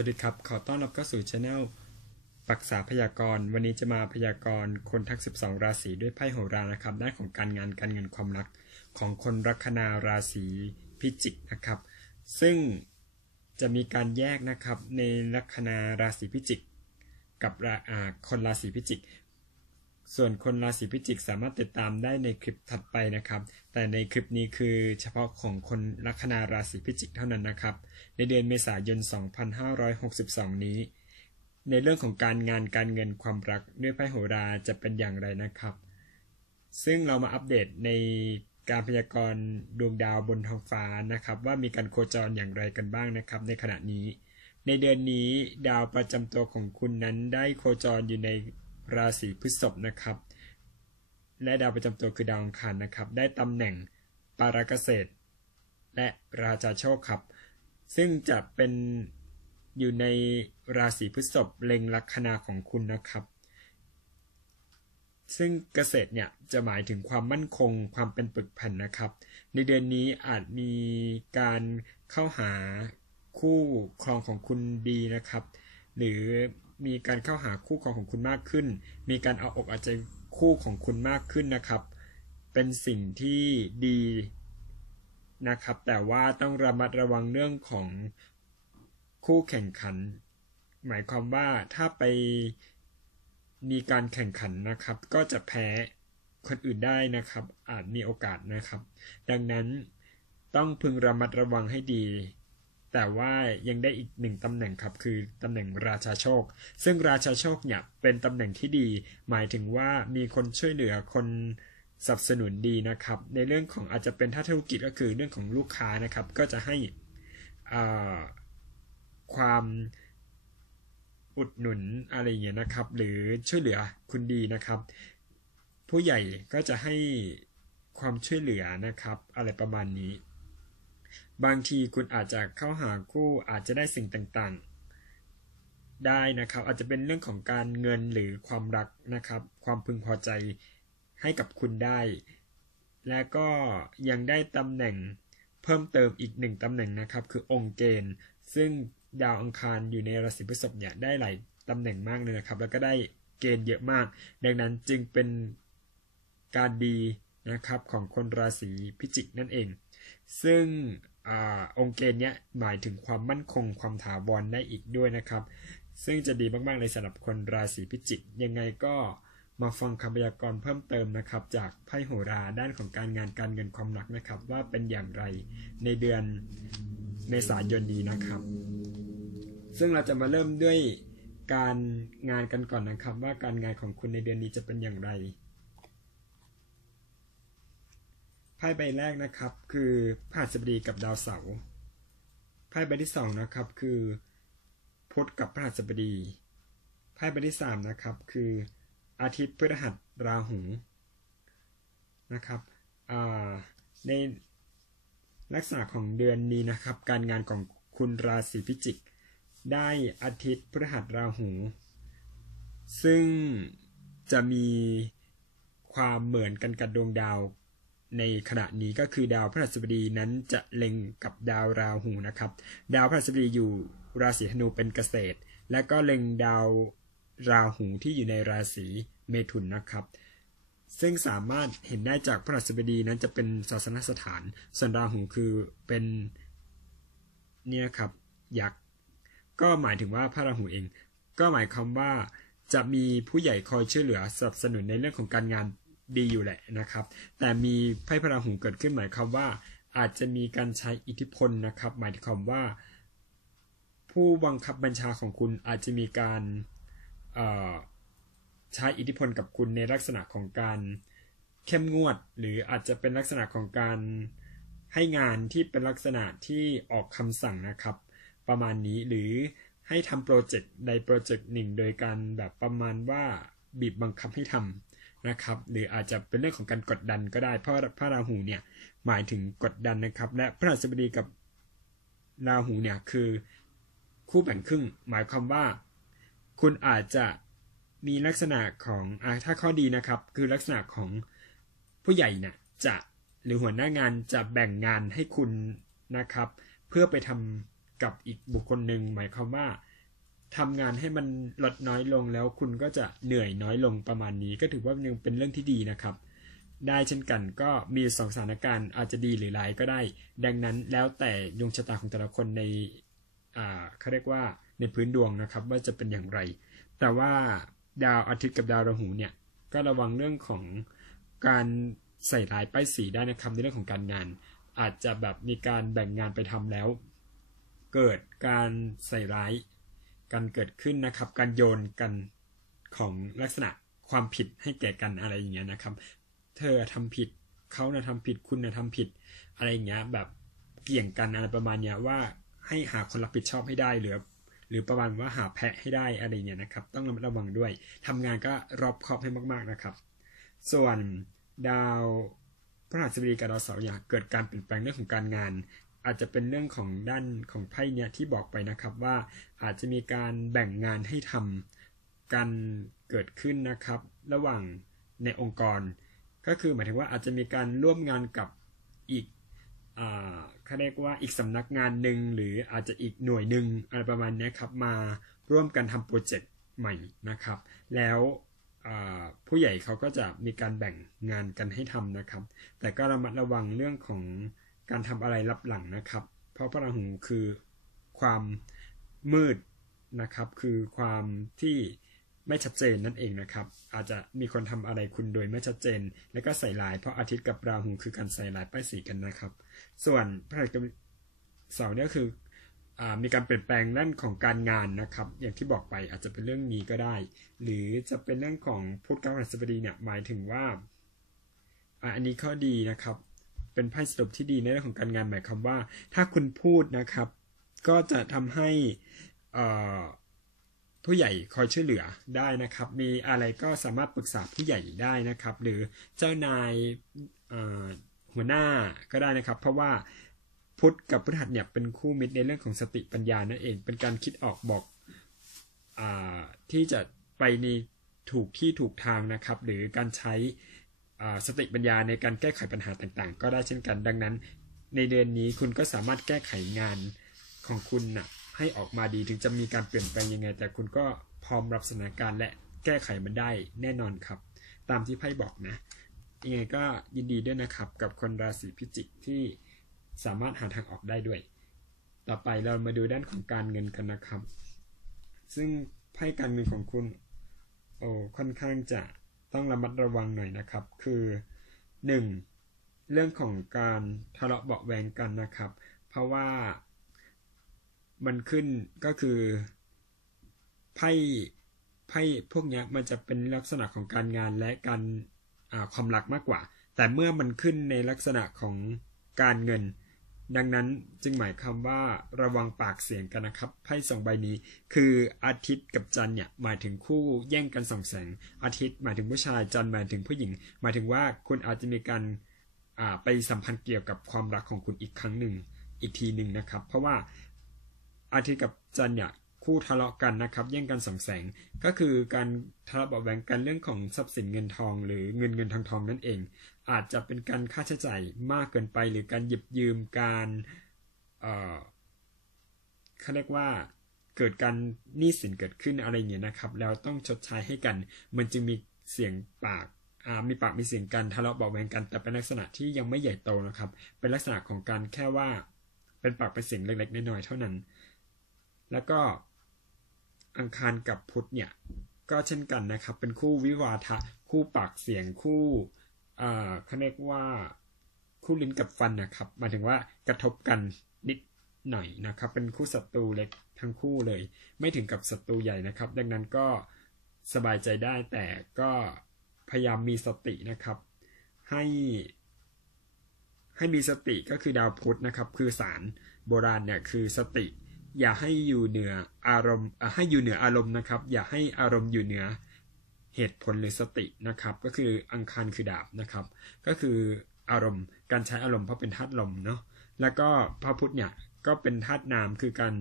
วัสดีครับ ขอต้อนรับเข้าสู่ช anel ปรักษาพยากรณ์ วันนี้จะมาพยากรณ์คนทั้ง 12 ราศีด้วยไพ่โหรานะครับ ด้านของการงานการเงินความรักของคนลัคนาราศีพิจิกนะครับ ซึ่งจะมีการแยกนะครับในลัคนาราศีพิจิก กับคนราศีพิจิก ส่วนคนราศีพิจิกสามารถติดตามได้ในคลิปถัดไปนะครับ แต่ในคลิปนี้คือเฉพาะของคนลัคนาราศีพิจิกเท่านั้นนะครับ ในเดือนเมษายน 2562 นี้ ในเรื่องของการงานการเงินความรักด้วยไพ่โหราจะเป็นอย่างไรนะครับ ซึ่งเรามาอัปเดตในการพยากรณ์ดวงดาวบนท้องฟ้านะครับ ว่ามีการโคจรอย่างไรกันบ้างนะครับ ในขณะนี้ ในเดือนนี้ดาวประจำตัวของคุณนั้นได้โคจรอยู่ใน ราศีพฤษภนะครับ และดาวประจำตัวคือดาวอังคารนะครับ ได้ตำแหน่งปาราเกษตร และราชาโชคครับ ซึ่งจะเป็นอยู่ในราศีพฤษภเล็งลัคนาของคุณนะครับ ซึ่งเกษตรเนี่ยจะหมายถึงความมั่นคงความเป็นปึกแผ่นนะครับ ในเดือนนี้อาจมีการเข้าหาคู่ครองของคุณดีนะครับ หรือ มีการเข้าหาคู่ครองของคุณมากขึ้น มีการเอาอกเอาใจคู่ของคุณมากขึ้นนะครับ เป็นสิ่งที่ดีนะครับ แต่ว่าต้องระมัดระวังเรื่องของคู่แข่งขัน หมายความว่าถ้าไปมีการแข่งขันนะครับ ก็จะแพ้คนอื่นได้นะครับ อาจมีโอกาสนะครับ ดังนั้นต้องพึงระมัดระวังให้ดี แต่ว่ายังได้อีกหนึ่งตำแหน่งครับคือตำแหน่งราชาโชค ซึ่งราชาโชคเนี่ยเป็นตำแหน่งที่ดี หมายถึงว่ามีคนช่วยเหลือคนสนับสนุนดีนะครับ ในเรื่องของอาจจะเป็นท่าธุรกิจก็คือเรื่องของลูกค้านะครับ ก็จะให้ความอุดหนุนอะไรเงี้ยนะครับ หรือช่วยเหลือคุณดีนะครับ ผู้ใหญ่ก็จะให้ความช่วยเหลือนะครับ อะไรประมาณนี้ บางทีคุณอาจจะเข้าหาคู่อาจจะได้สิ่งต่างๆ ได้นะครับ อาจจะเป็นเรื่องของการเงินหรือความรักนะครับ ความพึงพอใจให้กับคุณได้ และก็ยังได้ตำแหน่งเพิ่มเติมอีกหนึ่งตำแหน่งนะครับ คือองค์เกณฑ์ ซึ่งดาวอังคารอยู่ในราศีพฤษภเนี่ยได้หลายตำแหน่งมากเลยนะครับ แล้วก็ได้เกณฑ์เยอะมาก ดังนั้นจึงเป็นการดีนะครับของคนราศีพิจิกนั่นเอง ซึ่ง อองค์เกณฑ์เนี้ยหมายถึงความมั่นคงความถาวรได้อีกด้วยนะครับ ซึ่งจะดีมากๆเลยสำหรับคนราศีพิจิก ยังไงก็มาฟังคำพยากรณ์เพิ่มเติมนะครับ จากไพ่โหราด้านของการงานการเงินความรักนะครับ ว่าเป็นอย่างไรในเดือนเมษายนนี้นะครับ ซึ่งเราจะมาเริ่มด้วยการงานกันก่อนนะครับ ว่าการงานของคุณในเดือนนี้จะเป็นอย่างไร ไพ่ใบแรกนะครับ คือพฤหัสบดีกับดาวเสาร์ไพ่ใบที่สองนะครับ คือพุธกับพฤหัสบดีไพ่ใบที่สามนะครับ คืออาทิตย์พฤหัสราหูนะครับในลักษณะของเดือนนี้นะครับ การงานของคุณราศีพิจิก ได้อาทิตย์พฤหัสราหู ซึ่งจะมีความเหมือนกันกับดวงดาว ในขณะนี้ก็คือดาวพฤหัสบดีนั้นจะเล็งกับดาวราหูนะครับ ดาวพฤหัสบดีอยู่ราศีธนูเป็นเกษตร และก็เล็งดาวราหูที่อยู่ในราศีเมถุนนะครับ ซึ่งสามารถเห็นได้จากพระหัสบดีนั้นจะเป็นศาสนสถานส่วนราหูคือเป็นเนี่ยครับยักษ์ก็หมายถึงว่าพระราหูเอง ก็หมายความว่าจะมีผู้ใหญ่คอยช่วยเหลือสนับสนุนในเรื่องของการงาน ดีอยู่แหละนะครับ แต่มีไพ่พระราหูเกิดขึ้นหมายความว่า อาจจะมีการใช้อิทธิพลนะครับ หมายความว่า ผู้บังคับบัญชาของคุณอาจจะมีการใช้อิทธิพลกับคุณในลักษณะของการเข้มงวด หรืออาจจะเป็นลักษณะของการให้งานที่เป็นลักษณะที่ออกคำสั่งนะครับ ประมาณนี้หรือให้ทำโปรเจกต์ใดโปรเจกต์หนึ่ง โดยการแบบประมาณว่าบีบบังคับให้ทำ นะครับ หรืออาจจะเป็นเรื่องของการกดดันก็ได้ เพราะพระราหูเนี่ยหมายถึงกดดันนะครับ และพระราชบดีกับราหูเนี่ยคือคู่แบ่งครึ่ง หมายความว่า คุณอาจจะมีลักษณะของอถ้าข้อดีนะครับ คือลักษณะของผู้ใหญ่เนี่ยจะหรือหัวหน้างานจะแบ่งงานให้คุณนะครับ เพื่อไปทำกับอีกบุคคลหนึ่งหมายความว่า ทำงานให้มันลดน้อยลงแล้วคุณก็จะเหนื่อยน้อยลงประมาณนี้ ก็ถือว่ายังเป็นเรื่องที่ดีนะครับ ได้เช่นกันก็มีสองสถานการณ์อาจจะดีหรือร้ายก็ได้ ดังนั้นแล้วแต่ดวงชะตาของแต่ละคนในอ่าเขาเรียกว่าในพื้นดวงนะครับ ว่าจะเป็นอย่างไร แต่ว่าดาวอาทิตย์กับดาวราหูเนี่ยก็ระวังเรื่องของการใส่ร้ายป้ายสีได้นะครับในเรื่องของการงาน อาจจะแบบมีการแบ่งงานไปทำแล้ว เกิดการใส่ร้าย กันเกิดขึ้นนะครับ การโยนกันของลักษณะความผิดให้แก่กันอะไรอย่างเงี้ยนะครับ เธอทำผิดเขานะทำผิดคุณนะทำผิด อะไรอย่างเงี้ยแบบเกี่ยงกันอะไรประมาณเนี้ยว่าให้หาคนรับผิดชอบให้ได้หรือหรือประมาณว่าหาแพะให้ได้อะไรเงี้ยนะครับ ต้องระมัดระวังด้วยทำงานก็รอบคอบให้มาก ๆนะครับ ส่วนดาวพระหัสบดีกับดาวเสาร์เนี่ยเกิดการเปลี่ยนแปลงเรื่องของการงาน อาจจะเป็นเรื่องของด้านของไพ่เนี่ยที่บอกไปนะครับว่าอาจจะมีการแบ่งงานให้ทำกันเกิดขึ้นนะครับ ระหว่างในองค์กร ก็คือหมายถึงว่าอาจจะมีการร่วมงานกับอีกเขาเรียกว่าอีกสำนักงานหนึ่งหรืออาจจะอีกหน่วยหนึ่งอะไรประมาณนี้ครับมาร่วมกันทำโปรเจกต์ใหม่นะครับ แล้วผู้ใหญ่เขาก็จะมีการแบ่งงานกันให้ทำนะครับ แต่ก็ระมัดระวังเรื่องของ การทำอะไรลับหลังนะครับ เพราะพระราหูคือความมืดนะครับ คือความที่ไม่ชัดเจนนั่นเองนะครับ อาจจะมีคนทำอะไรคุณโดยไม่ชัดเจน แล้วก็ใส่ลายเพราะอาทิตย์กับราหูคือการใส่ลายป้ายสีกันนะครับ ส่วนพระราหูเสาร์เนี่ยคือมีการเปลี่ยนแปลงด้านของการงานนะครับ อย่างที่บอกไปอาจจะเป็นเรื่องนี้ก็ได้ หรือจะเป็นเรื่องของพุทธกรรมสบดีเนี่ยหมายถึงว่าอันนี้ข้อดีนะครับ เป็นไพ่สรุปที่ดีในเรื่องของการงานหมายความว่า ถ้าคุณพูดนะครับ ก็จะทำให้ผู้ใหญ่คอยช่วยเหลือได้นะครับ มีอะไรก็สามารถปรึกษาผู้ใหญ่ได้นะครับ หรือเจ้านายหัวหน้าก็ได้นะครับ เพราะว่าพุทธกับพฤหัสเนี่ยเป็นคู่มิตรในเรื่องของสติปัญญานั่นเอง เป็นการคิดออกบอกอที่จะไปในถูกที่ถูกทางนะครับ หรือการใช้ สติปัญญาในการแก้ไขปัญหาต่างๆ ก็ได้เช่นกัน ดังนั้น ในเดือนนี้คุณก็สามารถแก้ไขงานของคุณนะให้ออกมาดีถึงจะมีการเปลี่ยนแปลงยังไง แต่คุณก็พร้อมรับสถานการณ์และแก้ไขมันได้แน่นอนครับ ตามที่ไพ่บอกนะยังไงก็ยินดีด้วยนะครับ กับคนราศีพิจิกที่สามารถหาทางออกได้ด้วย ต่อไปเรามาดูด้านของการเงินกันนะครับ ซึ่งไพ่การเงินของคุณโอ้ค่อนข้างจะ ต้องระมัดระวังหน่อยนะครับ คือ 1. เรื่องของการทะเลาะเบาแวงกันนะครับ เพราะว่ามันขึ้นก็คือไพ่ไพ่พวกนี้มันจะเป็นลักษณะของการงานและการความรักมากกว่า แต่เมื่อมันขึ้นในลักษณะของการเงิน ดังนั้นจึงหมายความว่าระวังปากเสียงกันนะครับไพ่สองใบนี้ คืออาทิตย์กับจันเนี่ยหมายถึงคู่แย่งกันส่องแสง อาทิตย์หมายถึงผู้ชายจันหมายถึงผู้หญิง หมายถึงว่าคุณอาจจะมีการไปสัมพันธ์เกี่ยวกับความรักของคุณอีกครั้งหนึ่งอีกทีหนึ่งนะครับ เพราะว่าอาทิตย์กับจันเนี่ยคู่ทะเลาะกันนะครับแย่งกันส่องแสง ก็คือการทะเลาะเบาแหวงกันเรื่องของทรัพย์สินเงินทอง หรือเงินเงินทองทองนั่นเอง อาจจะเป็นการค่าใช้จ่ายมากเกินไปหรือการหยิบยืมการเอ่อเขาเรียกว่าเกิดการหนี้สินเกิดขึ้นอะไรเงี้ยนะครับ แล้วต้องชดใช้ให้กัน มันจึงมีเสียงปากมีปากมีเสียงกันทะเลาะเบาแวงกัน แต่เป็นลักษณะที่ยังไม่ใหญ่โตนะครับ เป็นลักษณะของการแค่ว่าเป็นปากเป็นเสียงเล็กๆน้อยๆเท่านั้น แล้วก็อังคารกับพุธเนี่ยก็เช่นกันนะครับ เป็นคู่วิวาทะคู่ปากเสียงคู่ อ่าเขาเรียกว่าคู่ลิ้นกับฟันนะครับหมายถึงว่ากระทบกันนิดหน่อยนะครับ เป็นคู่ศัตรูเล็กทั้งคู่เลย ไม่ถึงกับศัตรูใหญ่นะครับ ดังนั้นก็สบายใจได้แต่ก็พยายามมีสตินะครับ ให้ ให้มีสติก็คือดาวพุธนะครับ คือสารโบราณเนี่ยคือสติ อย่าให้อยู่เหนืออารมณ์ให้อยู่เหนืออารมณ์นะครับ อย่าให้อารมณ์อยู่เหนือ เหตุผลหรือสตินะครับ ก็คืออังคารคือดาบนะครับ ก็คืออารมณ์การใช้อารมณ์เพราะเป็นธาตุลมเนาะแล้วก็พระพุทธเนี่ยก็เป็นธาตุนามคือการ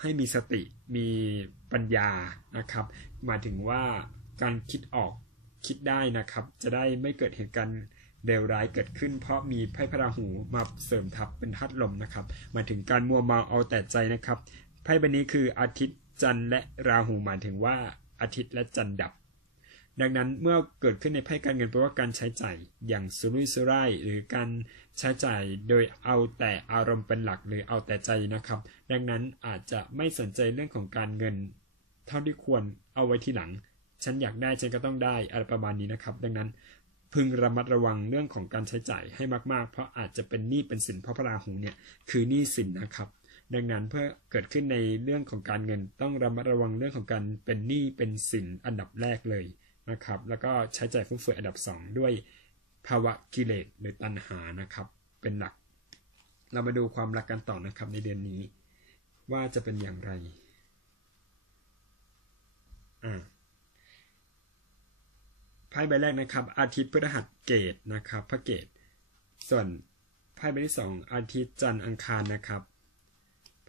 ให้มีสติมีปัญญานะครับหมายถึงว่าการคิดออกคิดได้นะครับ จะได้ไม่เกิดเหตุการณ์เลวร้ายเกิดขึ้น เพราะมีไพ่พระราหูมาเสริมทับเป็นธาตุลมนะครับหมายถึงการมัวเมาเอาแต่ใจนะครับไพ่ใบนี้คืออาทิตย์จันทร์และราหูหมายถึงว่า อาทิตย์และจันทร์ดับ ดังนั้นเมื่อเกิดขึ้นในไพ่การเงินแปลว่าการใช้จ่ายอย่างสุรุ่ยสุร่ายหรือการใช้จ่ายโดยเอาแต่อารมณ์เป็นหลักหรือเอาแต่ใจนะครับ ดังนั้นอาจจะไม่สนใจเรื่องของการเงิน เท่าที่ควรเอาไว้ที่หลัง ฉันอยากได้ฉันก็ต้องได้อะไรประมาณนี้นะครับ ดังนั้นพึงระมัดระวังเรื่องของการใช้จ่ายให้มาก ๆ เพราะอาจจะเป็นหนี้เป็นสินเพราะพระราหูเนี่ยคือหนี้สินนะครับ ดังนั้นเพื่อเกิดขึ้นในเรื่องของการเงินต้องระมัดระวังเรื่องของการเป็นหนี้เป็นสินอันดับแรกเลยนะครับ แล้วก็ใช้จ่ายฟุ่มเฟือยอันดับ 2 ด้วยภาวะกิเลสหรือตัณหานะครับ เป็นหลัก เรามาดูความรักกันต่อนะครับในเดือนนี้ ว่าจะเป็นอย่างไรอ่าไพ่ใบแรกนะครับ อาทิตย์พฤหัสเกตนะครับพระเกตส่วนไพ่ใบที่สองอาทิตย์จันทร์อังคารนะครับ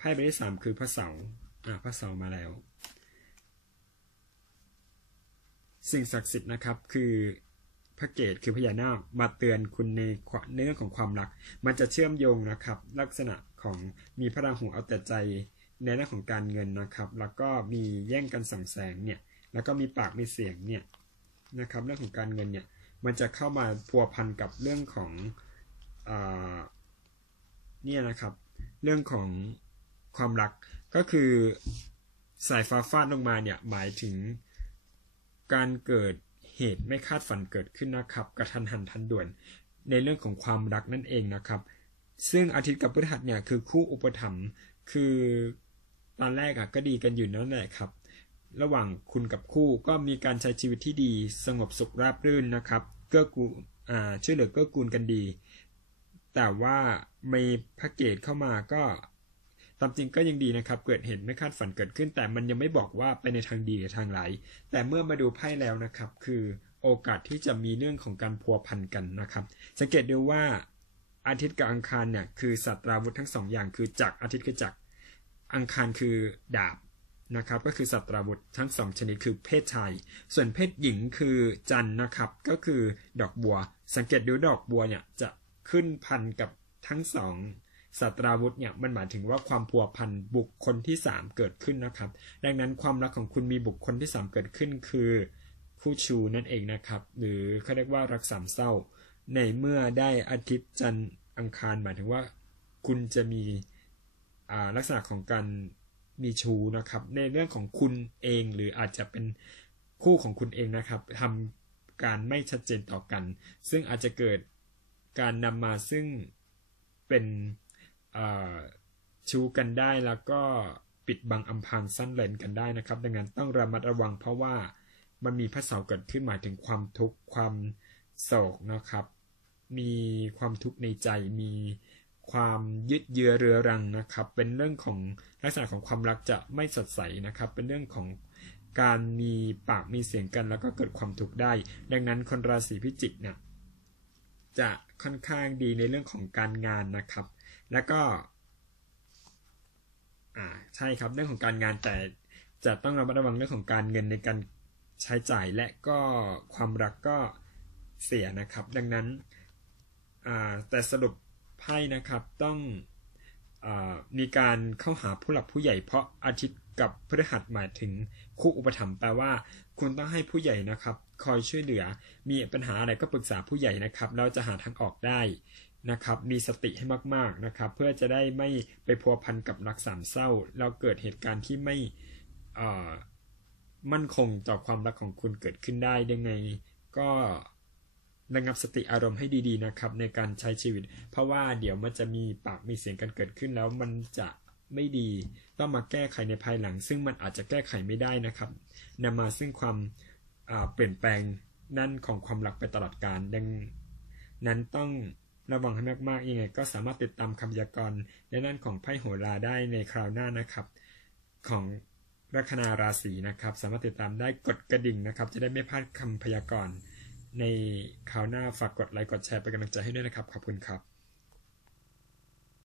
ไพ่ใบที่สามคือพระเสาร์อ่าพระเสาร์มาแล้ว สิ่งศักดิ์สิทธิ์นะครับคือพระเกตคือพญานาคมาเตือนคุณในเรื่องของความรัก มันจะเชื่อมโยงนะครับ ลักษณะของมีพระราหูเอาแต่ใจในเรื่องของการเงินนะครับ แล้วก็มีแย่งกันสั่งแสงเนี่ย แล้วก็มีปากมีเสียงเนี่ยนะครับ เรื่องของการเงินเนี่ยมันจะเข้ามาพัวพันกับเรื่องของอเนี่ยนะครับ เรื่องของ ความรักก็คือสายฟ้าฟาดลงมาเนี่ยหมายถึงการเกิดเหตุไม่คาดฝันเกิดขึ้นนะครับ กระทันหันทันด่วน ในเรื่องของความรักนั่นเองนะครับ ซึ่งอาทิตย์กับพฤหัสเนี่ยคือคู่อุปถัมภ์คือตอนแรกอะก็ดีกันอยู่นั่นแหละครับ ระหว่างคุณกับคู่ก็มีการใช้ชีวิตที่ดี สงบสุขราบรื่นนะครับ เกื้อกูลช่วยเหลือเกื้อกูลกันดี แต่ว่ามีพระเกตเข้ามาก็ ตามจริงก็ยังดีนะครับ เกิดเห็นไม่คาดฝันเกิดขึ้น แต่มันยังไม่บอกว่าไปในทางดีหรือทางไหลแต่เมื่อมาดูไพ่แล้วนะครับ คือโอกาสที่จะมีเรื่องของการพัวพันกันนะครับ สังเกตดูว่าอาทิตย์กับอังคารเนี่ยคือสัตราวุธทั้งสองอย่างคือจักอาทิตย์คือจักอังคารคือดาบนะครับก็คือสัตราวุธทั้งสองชนิดคือเพศชาย ส่วนเพศหญิงคือจันนะครับ ก็คือดอกบัว สังเกตดูดอกบัวเนี่ยจะขึ้นพันกับทั้งสอง สัตราวุธเนี่ยมันหมายถึงว่าความพัวพันบุคคลที่ 3 เกิดขึ้นนะครับ ดังนั้นความรักของคุณมีบุคคลที่ 3 เกิดขึ้นคือคู่ชูนั่นเองนะครับ หรือเขาเรียกว่ารักสามเศร้า ในเมื่อได้อาทิตย์จันทร์อังคารหมายถึงว่า คุณจะมีลักษณะของการมีชูนะครับ ในเรื่องของคุณเองหรืออาจจะเป็นคู่ของคุณเองนะครับทำการไม่ชัดเจนต่อกัน ซึ่งอาจจะเกิดการนำมาซึ่งเป็น ชูกันได้แล้วก็ปิดบังอำพรางสั้นเลนกันได้นะครับ ดังนั้นต้องระมัดระวังเพราะว่ามันมีพระเสาเกิดขึ้นหมายถึงความทุกข์ความโศกนะครับ มีความทุกข์ในใจมีความยึดเยือเรือรังนะครับ เป็นเรื่องของลักษณะของความรักจะไม่สดใสนะครับ เป็นเรื่องของการมีปากมีเสียงกันแล้วก็เกิดความทุกข์ได้ ดังนั้นคนราศีพิจิกเนี่ยจะค่อนข้างดีในเรื่องของการงานนะครับ แล้วก็อ่าใช่ครับเรื่องของการงานแต่จะต้องระมัดระวังเรื่องของการเงินในการใช้จ่ายและก็ความรักก็เสียนะครับ ดังนั้นอ่าแต่สรุปไพ่นะครับต้องอมีการเข้าหาผู้หลักผู้ใหญ่เพราะอาทิตย์กับพฤหัสหมายถึงคู่อุปถัมภ์แปลว่า คุณต้องให้ผู้ใหญ่นะครับ คอยช่วยเหลือ มีปัญหาอะไรก็ปรึกษาผู้ใหญ่นะครับ เราจะหาทางออกได้ นะครับมีสติให้มากๆนะครับ เพื่อจะได้ไม่ไปพัวพันกับรักสามเศร้า เราเกิดเหตุการณ์ที่ไม่มั่นคงต่อความรักของคุณเกิดขึ้นได้ยังไง ก็ระงับสติอารมณ์ให้ดีๆนะครับ ในการใช้ชีวิต เพราะว่าเดี๋ยวมันจะมีปากมีเสียงกันเกิดขึ้นแล้วมันจะไม่ดีต้องมาแก้ไขในภายหลัง ซึ่งมันอาจจะแก้ไขไม่ได้นะครับนำมาซึ่งความเปลี่ยนแปลงนั่นของความรักไปตลอดกาลดังนั้นต้อง ระวังให้มากๆยังไงก็สามารถติดตามคำยากรณ์ในด้านของไพ่โหราได้ในคราวหน้านะครับ ของลัคนาราศีนะครับ สามารถติดตามได้กดกระดิ่งนะครับ จะได้ไม่พลาดคำพยากรณ์ในคราวหน้าฝากกดไลค์กดแชร์เป็นกำลังใจให้ด้วยนะครับ ขอบคุณครับ